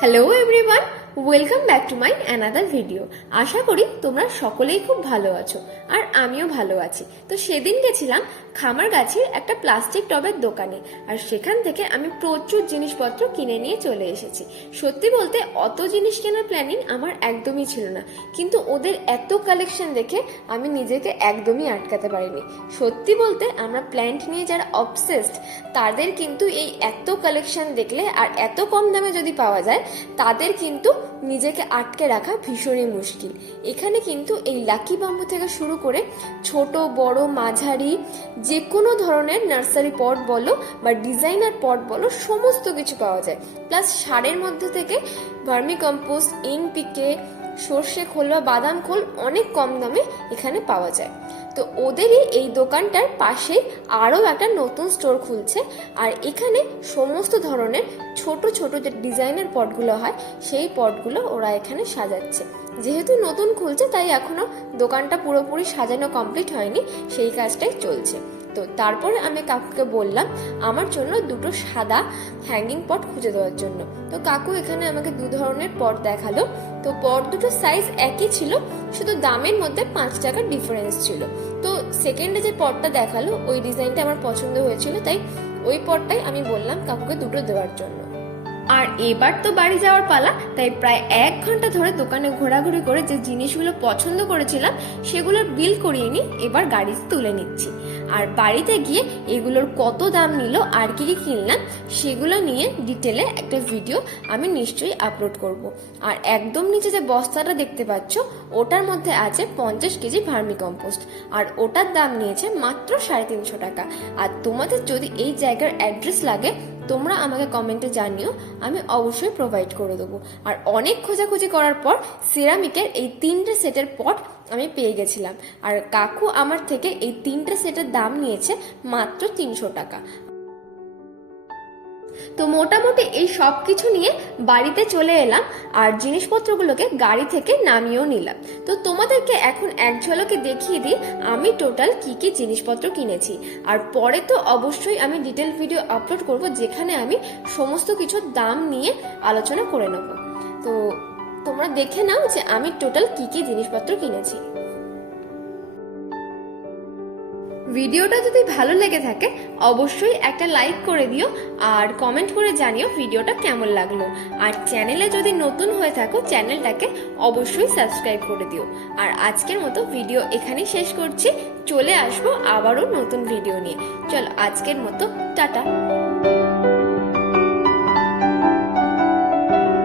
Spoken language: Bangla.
Hello everyone. Welcome back to my another video আশা করি তোমরা সকলেই খুব ভালো আছো, আর আমিও ভালো আছি। তো সেদিন গেছিলাম খামারগাছির একটা প্লাস্টিক টবের দোকানে, আর সেখান থেকে আমি প্রচুর জিনিসপত্র কিনে নিয়ে চলে এসেছি। সত্যি বলতে অত জিনিস কেনার প্ল্যানিং আমার একদমই ছিল না, কিন্তু ওদের এত কালেকশন দেখে আমি নিজেকে একদমই আটকাতে পারিনি। সত্যি বলতে আমরা প্ল্যান্ট নিয়ে যারা অবসেসড তাদের কিন্তু এই এত কালেকশন দেখলে আর এত কম দামে যদি পাওয়া যায়, তাদের কিন্তু নিজেকে আটকে রাখা ভীষণই মুশকিল। এখানে কিন্তু এই লাকি বাম্বু থেকে শুরু করে ছোট, বড়, মাঝারি যে কোনো ধরনের নার্সারি পট বলো বা ডিজাইনার পট বলো, সমস্ত কিছু পাওয়া যায়। প্লাস সারের মধ্যে থেকে ভার্মি কম্পোস্ট পিকে সর্ষে খোল বা বাদাম খোল অনেক কম দামে এখানে পাওয়া যায়। তো ওদেরই এই দোকানটার পাশে আরও একটা নতুন স্টোর খুলছে। আর এখানে সমস্ত ধরনের ছোট ছোট যে ডিজাইনের পটগুলো হয়, সেই পটগুলো ওরা এখানে সাজাচ্ছে। যেহেতু নতুন খুলছে, তাই এখনও দোকানটা পুরোপুরি সাজানো কমপ্লিট হয়নি, সেই কাজটাই চলছে। তো তারপরে আমি কাকুকে বললাম, আমার জন্য দুটো সাদা হ্যাঙ্গিং পট খুঁজে দেওয়ার জন্য। তো কাকু এখানে আমাকে দু ধরনের পট দেখাল। তো পট দুটো সাইজ একই ছিল, শুধু দামের মধ্যে পাঁচ টাকার ডিফারেন্স ছিল। তো সেকেন্ডে যে পটটা দেখাল, ওই ডিজাইনটা আমার পছন্দ হয়েছিল, তাই ওই পটটাই আমি বললাম কাকুকে দুটো দেওয়ার জন্য। আর এবার তো বাড়ি যাওয়ার পালা, তাই প্রায় এক ঘণ্টা ধরে দোকানে ঘোরাঘুরি করে যে জিনিসগুলো পছন্দ করেছিলাম, সেগুলোর বিল করিয়ে নিই এবার গাড়ি তুলে নিচ্ছি। আর বাড়িতে গিয়ে এগুলোর কত দাম নিল, আর কি কি কিনলাম, সেগুলো নিয়ে ডিটেলে একটা ভিডিও আমি নিশ্চয়ই আপলোড করব। আর একদম নিচে যে বস্তাটা দেখতে পাচ্ছ, ওটার মধ্যে আছে পঞ্চাশ কেজি ভার্মি কম্পোস্ট আর ওটার দাম নিয়েছে মাত্র সাড়ে তিনশো টাকা। আর তোমাদের যদি এই জায়গার অ্যাড্রেস লাগে তোমরা আমাকে কমেন্টে জানিও, আমি অবশ্যই প্রোভাইড করে দেবো। আর অনেক খোঁজাখুঁজি করার পর সিরামিকের এই তিনটে সেটের পট আমি পেয়ে গেছিলাম। আর কাকু আমার থেকে এই তিনটে সেটের দাম নিয়েছে মাত্র তিনশো টাকা। তো মোটামুটি এই সব কিছু নিয়ে বাড়িতে চলে এলাম আর জিনিসপত্রগুলোকে গাড়ি থেকে নামিয়েও নিলাম। তো তোমাদেরকে এখন এক ঝলকে দেখিয়ে দিই আমি টোটাল কি কি জিনিসপত্র কিনেছি। আর পরে তো অবশ্যই আমি ডিটেল ভিডিও আপলোড করব যেখানে আমি সমস্ত কিছুর দাম নিয়ে আলোচনা করে নেব। তো তোমরা দেখে নাও যে আমি টোটাল কি কি জিনিসপত্র কিনেছি। ভিডিওটা যদি ভালো লেগে থাকে, অবশ্যই একটা লাইক করে দিও আর কমেন্ট করে জানিও ভিডিওটা কেমন লাগল। আর চ্যানেলে যদি নতুন হয়ে থাকো চ্যানেলটাকে অবশ্যই সাবস্ক্রাইব করে দিও। আর আজকের মতো ভিডিও এখানেই শেষ করছি। চলে আসব আবারও নতুন ভিডিও নিয়ে। চলো, আজকের মতো, টাটা।